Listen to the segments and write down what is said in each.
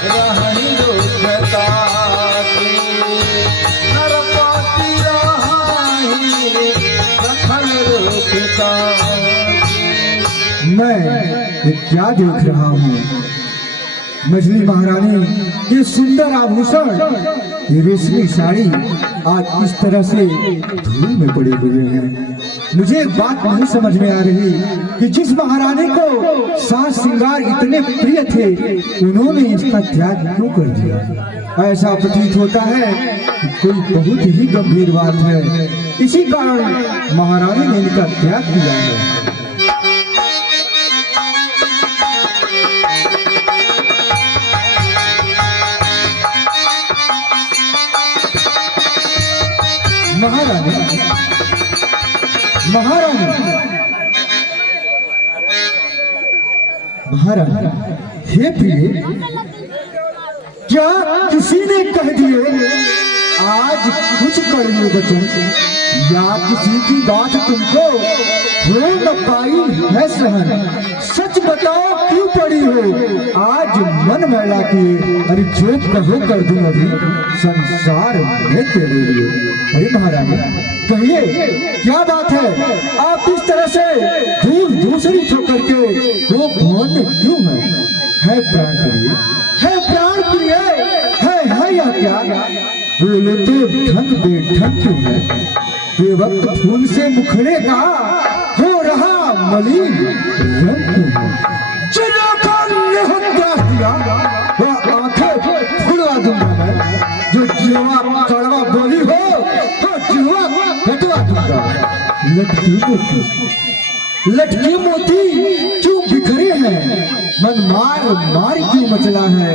रही रोकता नरपाती रही रखन रोकता। मैं ये क्या देख रहा हूँ? मछली महारानी ये सुंदर आभूषण, ये रेशमी साड़ी आज इस तरह से धूल में पड़े हुए हैं। मुझे एक बात नहीं समझ में आ रही कि जिस महारानी को साज श्रृंगार इतने प्रिय थे, उन्होंने इसका त्याग क्यों कर दिया? ऐसा प्रतीत होता है कि कोई बहुत ही गंभीर बात है, इसी कारण महारानी ने इनका त्याग किया है। महारानी, महारानी, महारानी, हे प्रिय, क्या किसी ने कह दिए आज कुछ कड़वे वचन या किसी की बात तुमको हो न पाई है सहन? सच बताओ क्यों पड़ी हो आज मन मैला किए? अरे जो कहो कर दूं अभी संसार में तेरे लिए। अरे महारानी कहिए क्या बात है? आप इस तरह से दूर दूसरी ठोकर के वो कौन क्यों है प्राण प्रिय? है प्राण प्रिय? है या क्या? बोले तो ढंग बेढंग क्यों है? बेवक्त फूल से मुखड़े का हो रहा मलिन रंग क्यों है? जिन्हों का निहत्यास दिया वह आंखें फुलवा दूंगा मैं। जो जीवा कड़वा बोली हो तो जीवा हटवा दूंगा। लटकी मोती, लटकी मोती क्यों बिखरे हैं? मन मार मार क्यों मचला है?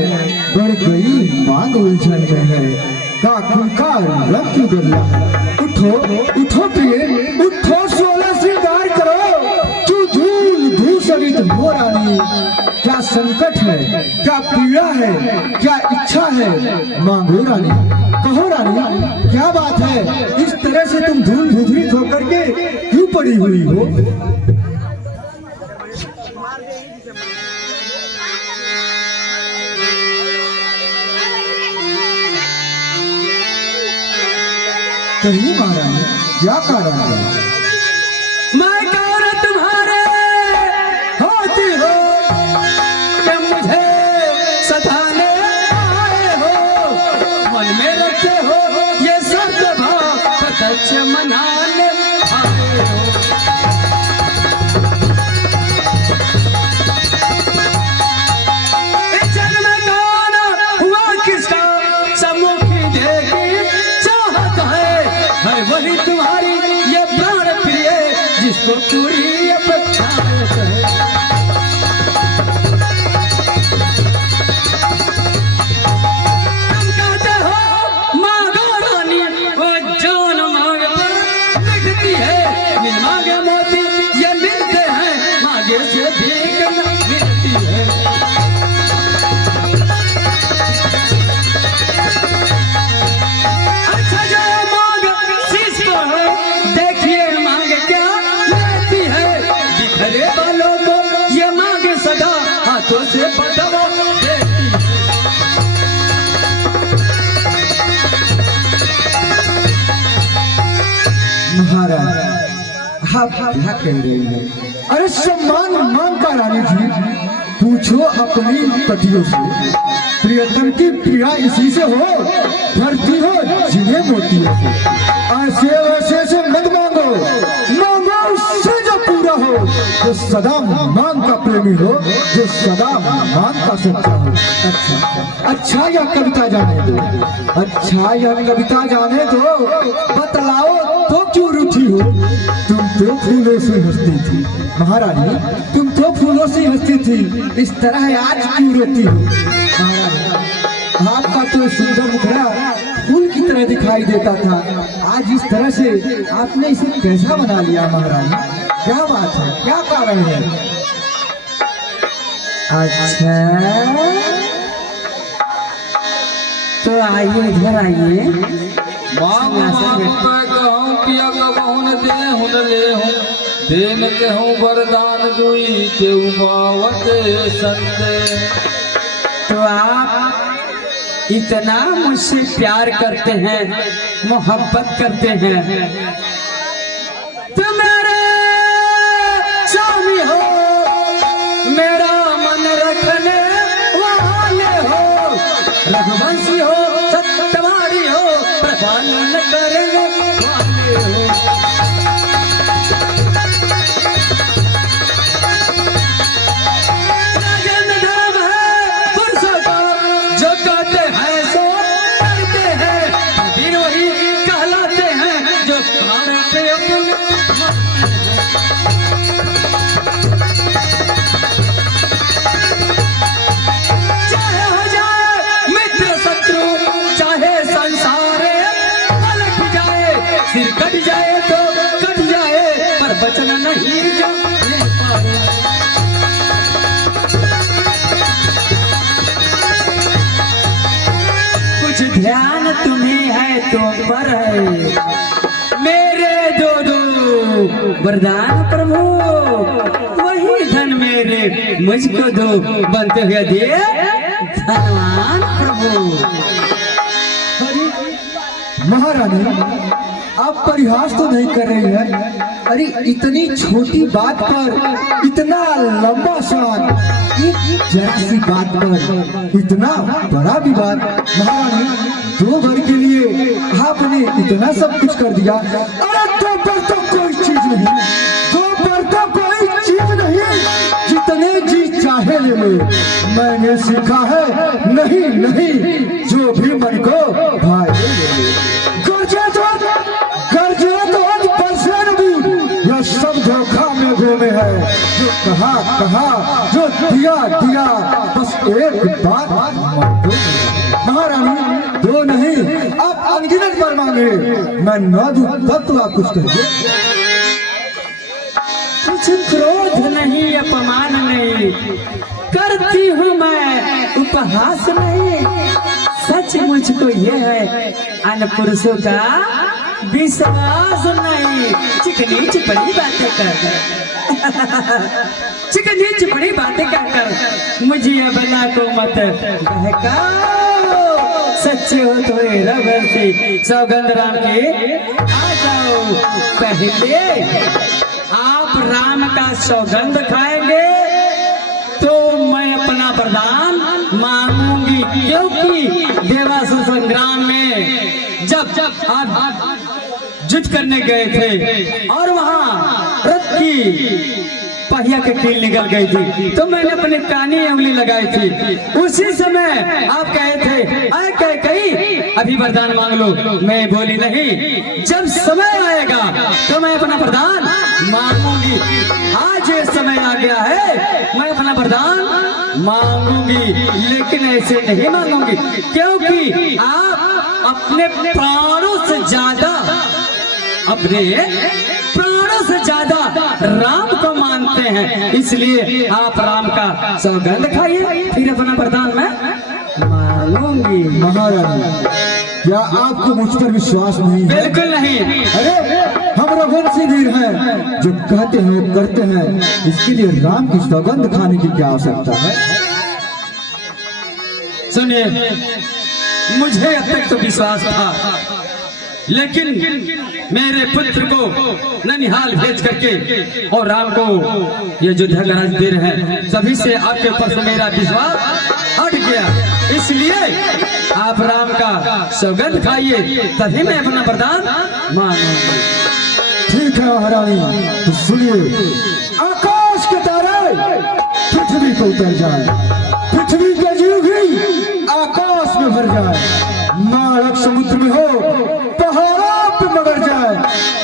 बढ़ गई मांग उलझन में है, का रंग क्यों बदला है? उठो उठो प्रिय, उठो सोलह श्रृंगार करो, तू धूल धूल सवित हो रानी। क्या संकट है, क्या पीड़ा है, क्या इच्छा है? मांगो रानी, कहो रानी क्या बात है? इस तरह से तुम धूल धूसरित होकर के क्यों पड़ी हुई हो? कहिए महारानी क्या कारण है? मैं कौन तुम्हारे होती हो कि मुझे सताने आए हो? मन में रखे हो ये सब भाव प्रत्यक्ष मनाने आए हो। इस जन्म में कौन हुआ किसका सम्मुखी देखी चाहत है वही तुम्हारी ये प्राण प्रिय जिसको पूरी अपेक्षा है। तुम कहते हो मांगो रानी, वो जान मांग पर मिटती है। मिल मांगे मोती ये मिलते हैं, मांगे से भीख न मिलती है। अच्छा जो मांग शीश को है, देखिए मांग क्या लेती है। बिखरे बालों को ये मांग सदा हाथों से बदवा देती है। महाराज आप क्या कह रहे हैं? अरे सम्मान मान का रानी जी, पूछो अपनी पतियों से, प्रियतम की प्रिया इसी से हो, भरती हो जिन्हें मोतियों से। ऐसे वैसे से मत मांगो, मांगो उससे जो पूरा हो, जो सदा मान का प्रेमी हो, जो सदा मान का सच्चा हो। अच्छा अच्छा या कविता जाने दो, अच्छा या कविता जाने दो, बतलाओ तो क्यों रूठी हो? तुम तो फूलों से हंसती थी महारानी, तुम तो फूलों से हंसती थी, इस तरह आज क्यों रोती हो? महारानी आपका तो सुंदर मुखड़ा फूल की तरह दिखाई देता था, आज इस तरह से आपने इसे कैसा बना लिया महारानी? क्या बात है, क्या कारण है? अच्छा तो आइए इधर आइए। देन कहूँ वरदान दुई देव मावते संते। तो आप इतना मुझसे प्यार करते हैं, मोहब्बत करते हैं, तुम मेरे स्वामी हो, मेरा मन रखने वाले हो, रघुवंशी हो, सत्यवादी हो, प्रपालन करने वाले हो। राजन धर्म है पुरुषों का, जो कहते हैं सो करते हैं, वीर वही कहलाते हैं जो प्राण पे अपने चाहे हो जाए मित्र शत्रु, चाहे संसार पलट जाए, सिर कट जाए तो कट जाए, पर बचन नहीं जाने पाए। कुछ ध्यान तुम्हें है तुम पर है, मेरे दो वरदान प्रभु, वही धन मेरे मुझको दो, बनते हुए दिए धनवान प्रभु। महारानी, आप परिहास तो नहीं कर रही हैं? अरे इतनी छोटी बात पर इतना लंबा सवाल, एक जरा सी बात पर इतना बड़ा विवाद। महारानी, 2 भर के लिए आपने इतना सब कुछ कर दिया। अरे 2 पर तो कोई चीज नहीं, 2 पर तो कोई चीज नहीं, जितने जी चाहे ले लो। मैंने सीखा है नहीं नहीं, जो भी मन को भाई सब धोखा में घूमे है, जो कहा जो दिया दिया, बस एक बात महारानी, 2 नहीं आप अनगिनत पर मांगे, मैं 9 दूं तब तो आप कुछ कहिए। कुछ क्रोध नहीं, अपमान नहीं करती हूँ मैं, उपहास नहीं, सच मुझको यह है अन्य पुरुषों का विश्वास नहीं। चिकनी चिपड़ी बातें कर चिकनी चिपड़ी बातें कर मुझे अबला को मत बहकाओ, सच्चे हो तो रघुवंशी सौगंध राम के आ जाओ। पहले आप राम का सौगंध खाएंगे तो मैं अपना वरदान मांगूंगी, क्योंकि देवासुर संग्राम में जब आप युद्ध करने गए थे और वहां रथ की पहिया के कील निकल गई थी, तो मैंने अपने कानी उंगली लगाई थी। उसी समय आप कहे थे आए कह कही अभी वरदान मांग लो, मैं बोली नहीं, जब समय आएगा तो मैं अपना वरदान मांगूंगी। आज ये समय आ गया है, मैं अपना वरदान मांगूंगी, लेकिन ऐसे नहीं मांगूंगी, क्योंकि आप अपने प्राणों से ज्यादा राम को मानते हैं, इसलिए आप राम का सौगंध खाइए, फिर अपना वरदान मैं मांगूंगी। महारानी, क्या आपको मुझ पर विश्वास नहीं है? बिल्कुल नहीं। अरे हम रघुवंशी वीर हैं, जो कहते हैं वो करते हैं, इसके लिए राम की सौगंध खाने की क्या आवश्यकता है? सुनिए, मुझे अब तक तो विश्वास था, लेकिन मेरे पुत्र को ननिहाल भेज करके और राम को ये जो धगराज दे रहे हैं, सभी से आपके ऊपर से मेरा विश्वास हट गया, इसलिए आप राम का सौगंध खाइए, तभी मैं अपना वरदान मांगूंगा। ठीक है महारानी, तो सुनिए, आकाश के तारे पृथ्वी को उतर जाए, पृथ्वी के जीव भी आकाश में भर जाए, नारक समुद्र में हो, पहाड़ों पे मगर जाए,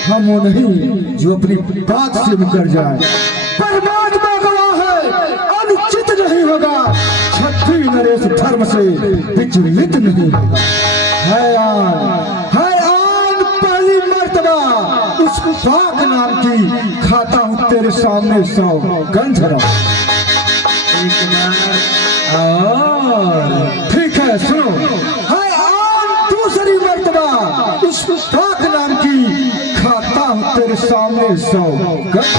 हम वो नहीं जो अपनी बात से मुकर जाए। परमात्मा गवाह है, अनुचित नहीं होगा, क्षत्रिय नरेश धर्म से विचलित नहीं होगा। है आन पहली मर्तबा उस पाक नाम की खाता हूँ तेरे सामने सौगंध रहा। ठीक है, सुनो, है आन दूसरी मर्तबा उस पाक नाम की खाता हूँ तेरे सामने सौगंध।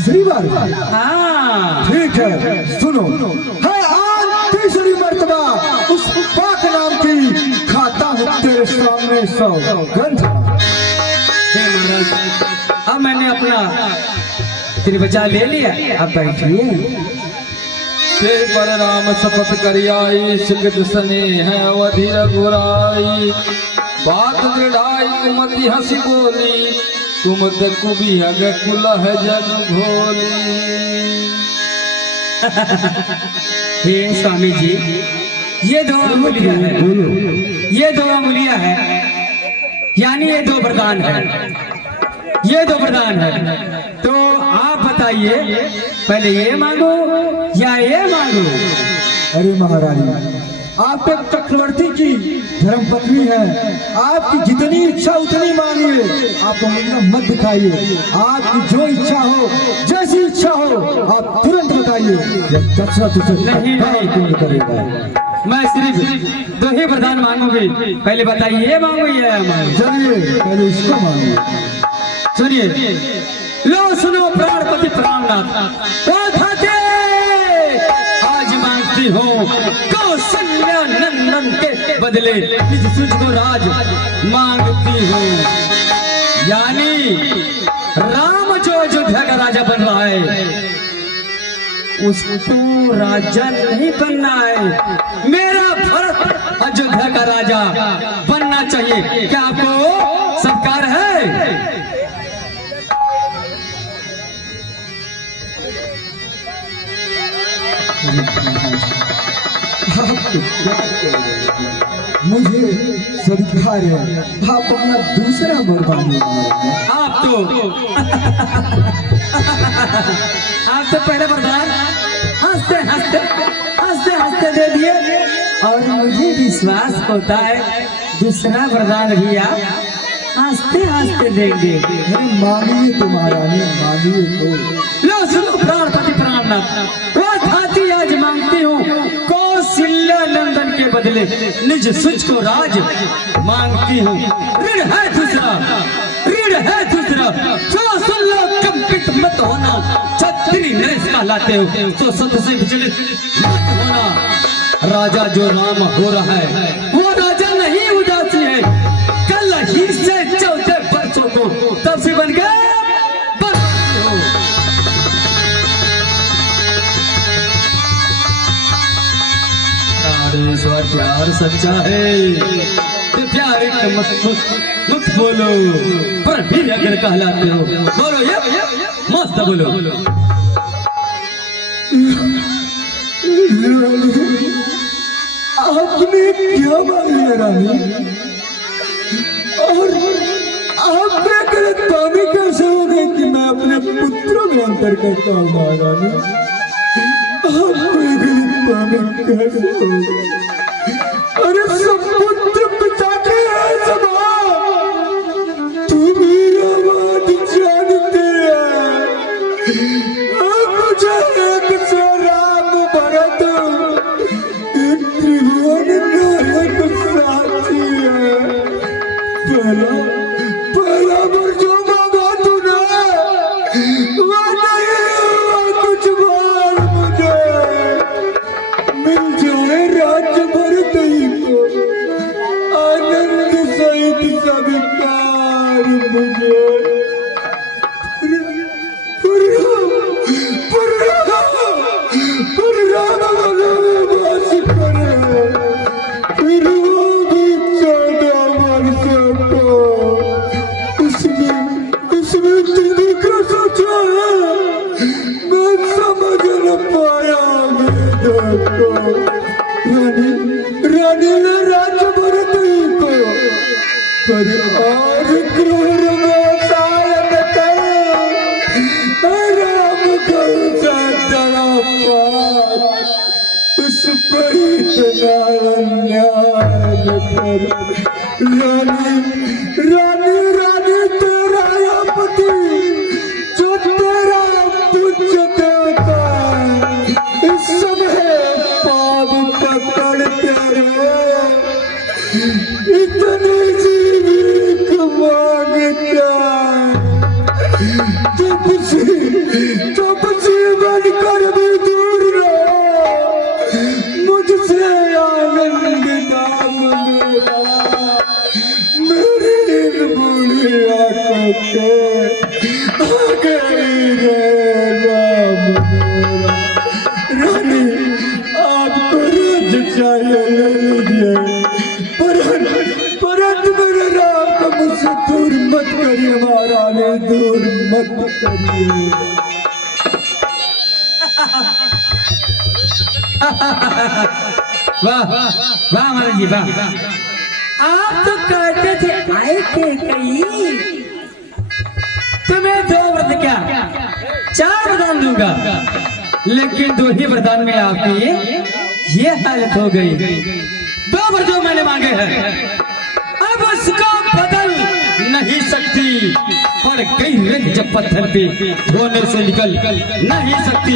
तीसरी बार? हाँ ठीक है, सुनो। है आज तीसरी मर्तबा उस पाक नाम की खाता हूँ तेरे सामने सौगंध। हे महाराज, अब मैंने अपना त्रिवचा ले लिया, अब बैठिए। ते पर राम शपथ करियाई सिकत सने है अवधि रघुराई बात दृढ़ाई कुमति हंसी बोली कुमत कुबी हग कुलह जन भोली। हे स्वामी जी, ये दो अंगुलियां है, ये दो अंगुलियां है, यानी ये दो वरदान है, ये दो वरदान है। तो आप बताइए, पहले ये मांगो या ये मांगो? अरे महारानी, आप एक चक्रवर्ती की धर्मपत्नी है, आपकी जितनी इच्छा उतनी मांगिए, आप उंगलियां मत दिखाइए। आपकी जो इच्छा हो, जैसी इच्छा हो, आप तुरंत बताइए। दशरथ उसे नहीं, क्यों करेगा? मैं सिर्फ दो ही वरदान मांगूंगी। पहले बताइए, ये मांगो या मांगो? चलिए पहले इसको मांगिए। सुनिए, लो सुनो प्राणपति प्राणनाथ, आज मांगती हूँ कौशल्या नंदन के बदले निज सुज को राज मांगती हूँ। यानी राम जो अयोध्या का राजा बन रहा है, उसको राजा नहीं बनना है, मेरा भरत अयोध्या का राजा बनना चाहिए। क्या आपको स्वीकार है? मुझे स्वीकार है, आप अपना दूसरा वरदान मांगिए। आप तो पहले वरदान हंसते हंसते हंसते हंसते दे दिए, और मुझे विश्वास होता है दूसरा वरदान भी आप हंसते हंसते देंगे। अरे मांगिए तो महारानी, मांगिए तो। लो सुनो प्राणपति प्राणनाथ, वो हाथी आज मांगती हूँ कौशल्या नंदन के बदले निज सुच को राज मांगती हूँ। ऋण है दूसरा, ऋण है दूसरा, जो सुन लो कंपित मत होना, छत्री नरेश कहलाते हो तो सत से विचलित मत होना। राजा जो राम हो रहा है वो राजा नहीं उदासी है, कल ही से 14 वर्षों को तब से बन गए प्राणेश्वर। प्यार सच्चा है तो प्यार एक मत बोलो, पर फिर अगर कहलाते हो बोलो, ये मस्त बोलो। आपने क्या मांगा रानी? और आपने गलत पानी कैसे हो गई कि मैं अपने पुत्रों में अंतर करता हूँ महारानी? आपने गलत पानी कैसे हो गई? अरे सब पुत्र पिता के हैं सभा, तुम मेरा बात जानते हैं। मुझे एक से राम भरत पहला बार जो मांगा तूने वो नहीं हुआ, कुछ बार मुझे मिल जाए राज्य भर को, आनंद सहित स्वीकार मुझे। रानी ने राज्य भरत को पर और क्रूर व्यवसाय कर राम को उस पर इतना अन्याय कर। रानी रानी रानी तेरा पति जो तेरा पूज्य देवता इस समय पाप पकड़ते रहे, इतनी जीवित मांगता वाह वाह महाराज जी वाह। आप तो कहते थे आए के कई, तुम्हें 2 व्रत क्या 4 वरदान दूंगा, लेकिन 2 ही वरदान में आपकी ये हालत हो गई। 2 वरदान मैंने मांगे हैं, अब उसको बदल नहीं सकती, पड़ गई रेत जब पत्थर पे धोने से निकल नहीं सकती।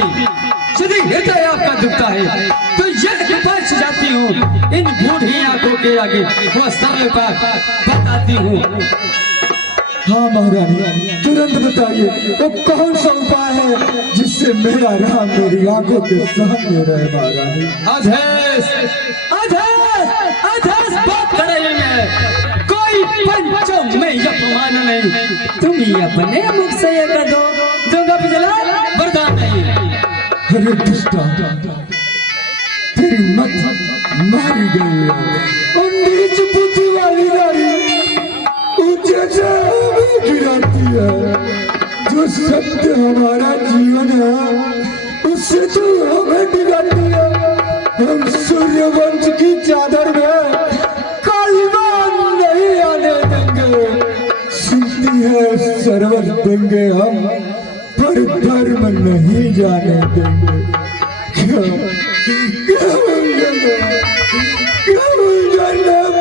यदि हृदय आपका दुखता है तो ये बच जाती हूँ, इन बूढ़ी आंखों के आगे वो सरल बात बताती हूँ। हाँ महारानी, तुरंत बताइए वो कौन सा उपाय है जिससे मेरा राम मेरी आंखों के सामने रहे महारानी। अधेश अधेश अधेश बात कर रही मैं, कोई पंचम में अपमान नहीं, तुम ही अपने मुख से ये कर दो, दूंगा पिछला वरदान नहीं। अरे दुष्टा, तेरी मत मारी गई है, और नीच बुद्धि वाली नारी ऊंचे से हमें गिराती है। जो सत्य हमारा जीवन है उससे तो हमें गिराती है। हम सूर्यवंश की चादर में कालिमा नहीं आने देंगे, सुनती है सर्वस देंगे हम, पर धर्म नहीं जाने देंगे। क्या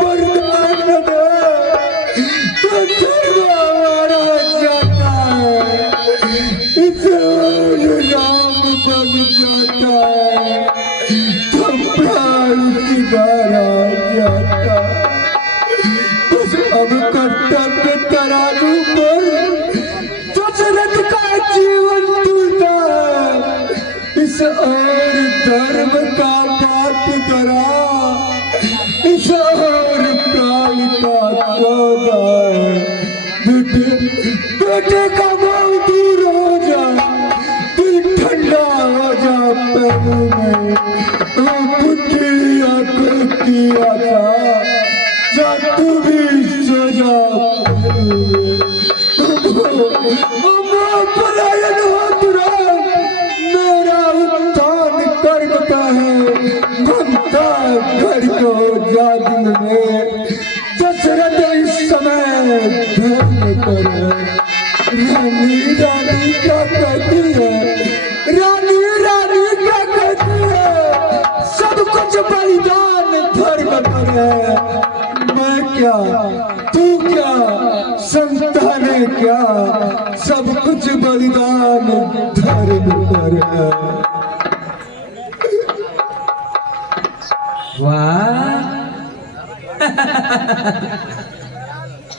वरदान न दे तो धर्म हमारा जाता है, इस ओर राम बन जाता है, तो प्राण किनारा जाता। बस अब कर्तव्य तराजू पर दशरथ का जीवन टूटा है, इस और धर्म का पाप करा, इस और प्राण का सौदा है। बेटे का नाम दूर हो जा, दिल ठंडा हो जा पैरों में, बुद्धि आंखों की आशा जा तू भी सो जा पैरों में। पलायन हो तुरंत, मेरा उत्थान करता है, ममता घर को जादिल में। दशरथ इस समय धर्म पर है। रानी रानी क्या कहती है, रानी रानी क्या कहती है, सब कुछ बलिदान धर्म पर है। मैं क्या, तू क्या, संतान क्या, सब कुछ बलिदान धर्म पर है। वाह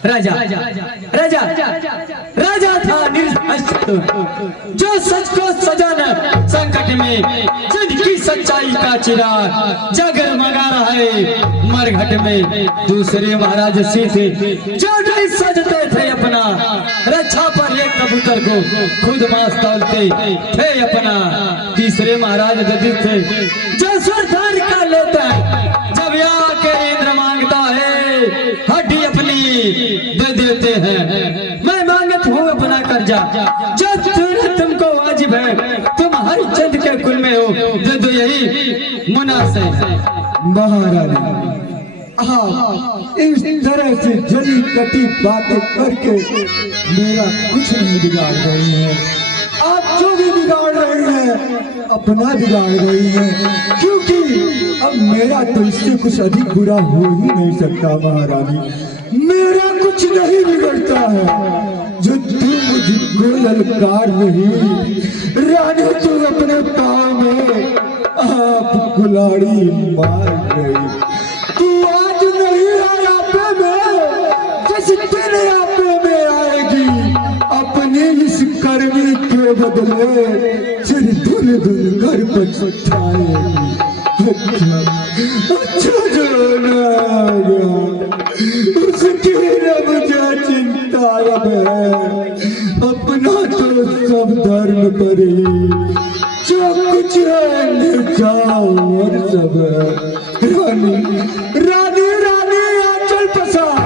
राजा राजा राजा था निर्दोष, जो सच को सजाना संकट में, जिनकी सच्चाई का चिराग जगमगा रहा है मरघट में। दूसरे महाराज थे जो नहीं सजते थे अपना, रक्षा पर एक कबूतर को खुद मांस तौलते थे अपना। तीसरे महाराज ददित थे जो सरदार का लेता है, जब यहाँ के इंद्र मांगता है हड्डी अपनी दे देते हैं। मैं मांगत हूँ अपना कर्जा, जो तुमको वाजिब है, तुम हरिश्चंद्र के कुल में हो, दे दो यही मुनासिब है। महारानी, आप इस तरह से जली कटी बातें करके मेरा कुछ नहीं बिगाड़ रही हैं। आप जो भी बिगाड़ रही हैं अपना बिगाड़ रही हैं, क्योंकि अब मेरा तो इससे कुछ अधिक बुरा हो ही नहीं सकता। महारानी, मेरा कुछ नहीं बिगड़ता है जो तुम मुझको ललकार नहीं। रानी, तू अपने पाँव में आप कुल्हाड़ी मार गई। तू आज नहीं आया पे में, जिस दिन आपे में आएगी अपने इस कर्मी के बदले सिर धुल धुल कर पछताएगी। अच्छा जो ना गया उसकी न मुझे चिंता अब है, अपना तो सब धर्म पर ही जो कुछ है ले जाओ और सब है। रानी रानी रानी आंचल पसार,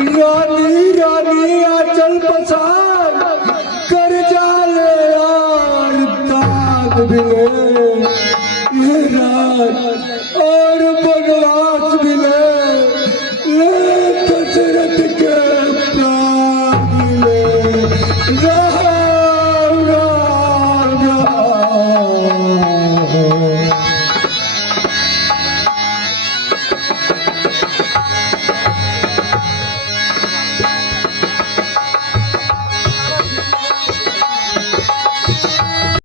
रानी रानी आंचल पसार, कर जा ले यार दाग रात मिले, ये रात और बनवास मिले।